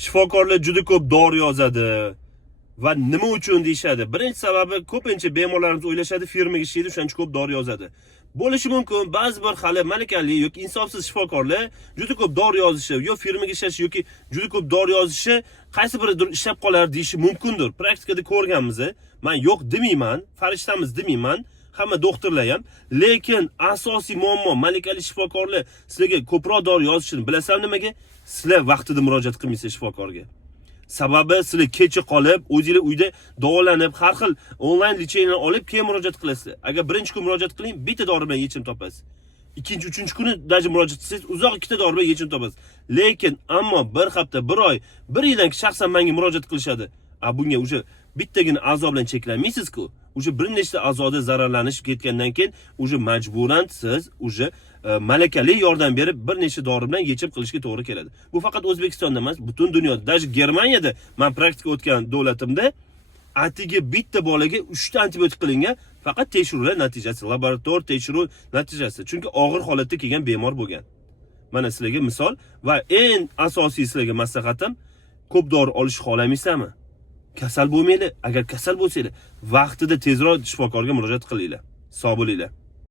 Shifokorlar juda ko'p dori yozadi va nima uchun deyshadi. Birinchi sababi ko'pincha bemorlarimiz o'ylashadi, firmaga ishlaydi, o'shancha ko'p dori yozadi. Bo'lishi mumkin, ba'zi bir hali malakali yoki insofsiz shifokorlar juda ko'p dori yozishi, yo firmaga ishlashi yoki juda ko'p dori yozishi qaysi biridir ishlab qolar deyishi mumkindir. Praktikada ko'rganmiz. Men yo'q demayman, farishtamiz demayman. Hamma doktorlar ham, lekin asosiy muammo malakali shifokorlar sizlarga ko'proq dori yozishini bilasam nimaga? Sizlar vaqtida murojaat qilmaysiz shifokorga. Sababi sizlar kecha qolib, o'zingizlar uyda davolanib, har xil onlayn lecheniyalar olib keyin murojaat qilasizlar. Agar birinchi kun murojaat qiling, bitta dori bilan yechim topasiz. Ikkinchi, uchinchi kuni daji murojaat qilsangiz, uzoq ikkita dori bilan yechim topasiz. Lekin ammo bir hafta, bir oy, bir yildan shaxsan menga murojaat qilishadi. Bunga o'sha bittagina a'zo bilan cheklanmaysiz-ku. O'sha bir nechta a'zoda zararlanish ketgandan keyin o'sha majburan siz o'sha malakali yordam berib bir nechta dori bilan yechim qilishga to'g'ri keladi. Bu faqat O'zbekistonda emas, butun dunyoda, даже Germaniyada men praktika o'tgan davlatimda atiga bitta bolaga 3 ta antibiotik qilingan, faqat tekshiruvlar natijasi, laborator tekshiruv natijasi. Chunki og'ir holatda kelgan bemor bo'lgan. Mana sizlarga misol va eng asosiy sizlarga maslahatim, ko'p dori olishni xohlamaysizmi? Kasal bo'lmaydi. Agar kasal bo'lsanglar, vaqtida tezroq shifokorga murojaat qilinglar. Sog' bo'linglar.